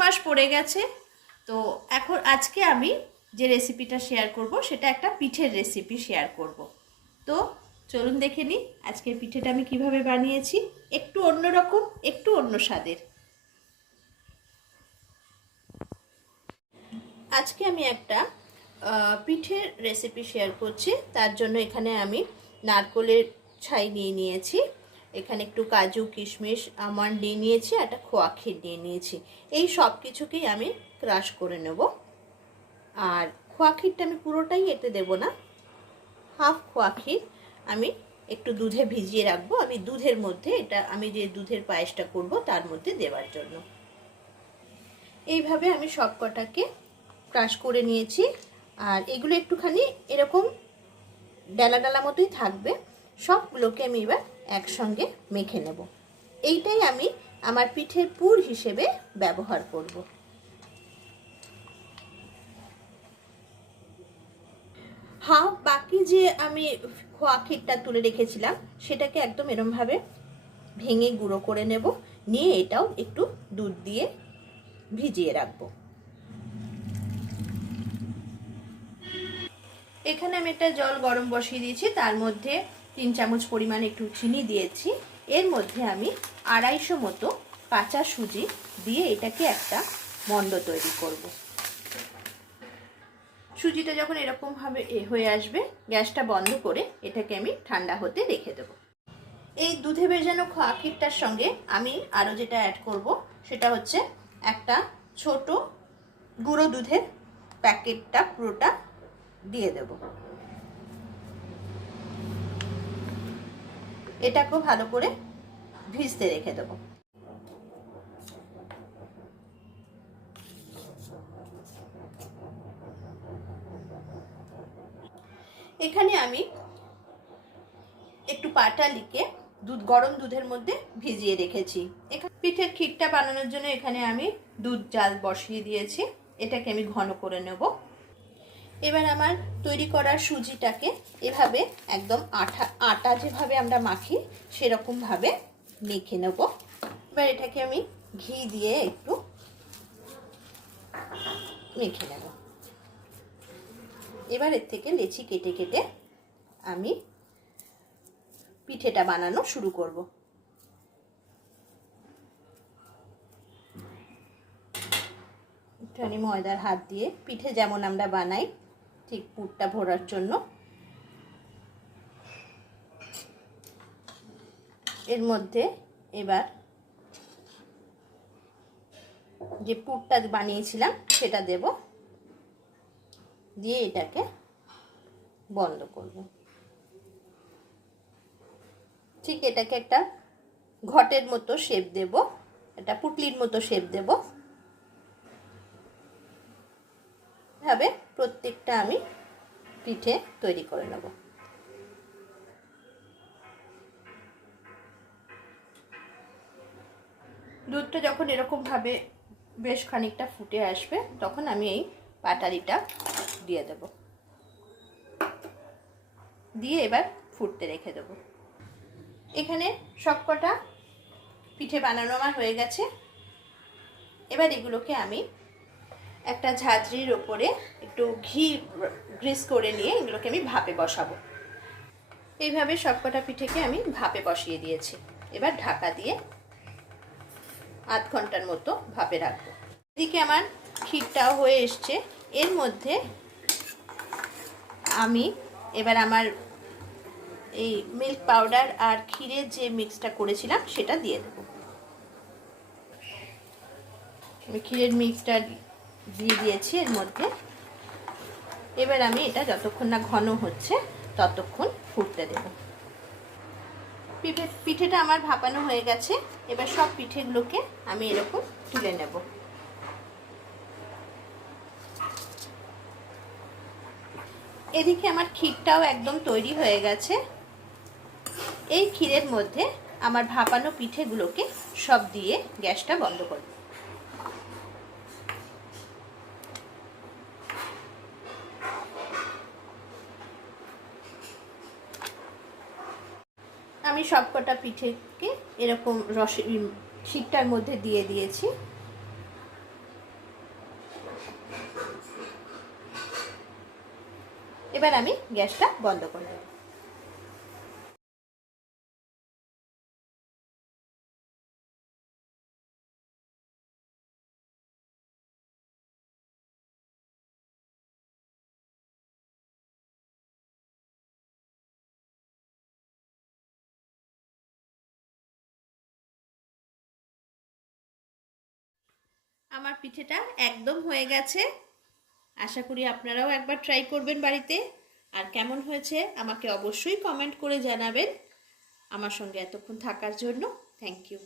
মাস পড়ে গেছে। তো এখন আজকে আমি যে রেসিপিটা শেয়ার করব সেটা একটা পিঠের রেসিপি শেয়ার করব। তো চলুন দেখে নিই আজকের পিঠেটা আমি কিভাবে বানিয়েছি। একটু অন্যরকম, একটু অন্য স্বাদের। আজকে আমি একটা পিঠের রেসিপি শেয়ার করছি। তার জন্য এখানে আমি নারকেলের ছাই নিয়ে নিয়েছি, এখানে একটু কাজু কিশমিশ আমন্ড নিয়ে নিয়েছি, একটা খোয়া ক্ষীর নিয়ে নিয়েছি। এই সব কিছুকেই আমি ক্রাশ করে নেব। আর খোয়া ক্ষীরটা আমি পুরোটাই এতে দেব না, হাফ খোয়া ক্ষীর আমি একটু দুধে ভিজিয়ে রাখবো। আমি দুধের মধ্যে, এটা আমি যে দুধের পায়েসটা করব তার মধ্যে দেওয়ার জন্য। এইভাবে আমি সব কটাকে ক্রাশ করে নিয়েছি। আর এগুলো একটুখানি এরকম ডালা ডালা মতোই থাকবে। সবগুলোকে আমি এবার একসঙ্গে মেখে নেব। এইটাই আমি আমার পিঠের পুর হিসেবে ব্যবহার করব। বাকি যে আমি খোয়া ক্ষীরটা তুলে রেখেছিলাম সেটাকে একদম এরমভাবে ভেঙে গুঁড়ো করে নেব। নিয়ে এটাও একটু দুধ দিয়ে ভিজিয়ে রাখবো। এখানে আমি একটা জল গরম বসিয়ে দিয়েছি, তার মধ্যে 3 চামচ পরিমাণ একটু চিনি দিয়েছি। এর মধ্যে আমি 250 মতো কাঁচা সুজি দিয়ে এটাকে একটা মণ্ড তৈরি করব। সুজিটা যখন এরকমভাবে হয়ে আসবে, গ্যাসটা বন্ধ করে এটাকে আমি ঠান্ডা হতে রেখে দেব। এই দুধে ভেজানো খোয়া ক্ষীরটার সঙ্গে আমি আরও যেটা অ্যাড করব সেটা হচ্ছে একটা ছোট গুঁড়ো দুধের প্যাকেটটা পুরোটা দিয়ে দেব। এটাকেও ভালো করে ভিজতে রেখে দেব। এখানে আমি একটু পাটালিকে গরম দুধের মধ্যে ভিজিয়ে রেখেছি। এখানে পিঠের ক্ষীরটা বানানোর জন্য এখানে আমি দুধ জাল বসিয়ে দিয়েছি। এটাকে আমি ঘন করে নেব। এবার আমার তৈরি করা সুজিটাকে এভাবে একদম আটা যেভাবে আমরা মাখি সেরকমভাবে মেখে নেব। এবার এটাকে আমি ঘি দিয়ে একটু মেখে নেব। এবার এর থেকে লেচি কেটে কেটে আমি পিঠেটা বানানো শুরু করব। একটুখানি ময়দার হাত দিয়ে পিঠে যেমন আমরা বানাই ঠিক পুরটা ভরার জন্য এর মধ্যে এবার যে পুরটা বানিয়েছিলাম সেটা দেব, দিয়ে এটাকে বন্ধ করব। ঠিক এটাকে একটা ঘটের মতো শেপ দেব, একটা পুটলির মতো শেপ দেব। এভাবে প্রত্যেকটা আমি পিঠে তৈরি করে নেব। দুধটা যখন এরকমভাবে বেশ খানিকটা ফুটে আসবে তখন আমি এই পাটালিটা দিয়ে দেব, দিয়ে এবার ফুটতে রেখে দেব। এখানে সবকটা পিঠে বানানো আমার হয়ে গেছে। এবার এগুলোকে আমি একটা ঝাঁঝরির ওপরে একটু ঘি গ্রিস করে নিয়ে এগুলোকে আমি ভাপে বসাবো। এইভাবে সবকটা পিঠেকে আমি ভাপে বসিয়ে দিয়েছি। এবার ঢাকা দিয়ে আধ ঘন্টার মতো ভাপে রাখবো। এদিকে আমার ক্ষীরটাও হয়ে এসছে। এর মধ্যে আমি এবার আমার এই মিল্ক পাউডার আর ক্ষীরের যে মিক্সটা করেছিলাম সেটা দিয়ে দেব। আমি ক্ষীরের মিক্সটা দিয়ে দিয়েছি এর মধ্যে। এবার আমি এটা যতক্ষণ না ঘন হচ্ছে ততক্ষণ ফুটতে দেব। পিঠেটা আমার ভাপানো হয়ে গেছে। এবার সব পিঠেগুলোকে আমি এরকম তুলে নেব। এদিকে আমার ক্ষীরটাও একদম তৈরি হয়ে গেছে। এই ক্ষীরের মধ্যে আমার ভাপানো পিঠেগুলোকে সব দিয়ে গ্যাসটা বন্ধ করব। আমি সবকটা পিঠেকে এরকম ক্ষীরটার মধ্যে দিয়ে দিয়েছি। এবার আমি গ্যাসটা বন্ধ করে দেব। আমার পিঠেটা একদম হয়ে গেছে। আশা করি আপনারাও একবার ট্রাই করবেন বাড়িতে। আর কেমন হয়েছে আমাকে অবশ্যই কমেন্ট করে জানাবেন। আমার সঙ্গে এতক্ষণ থাকার জন্য থ্যাংক ইউ।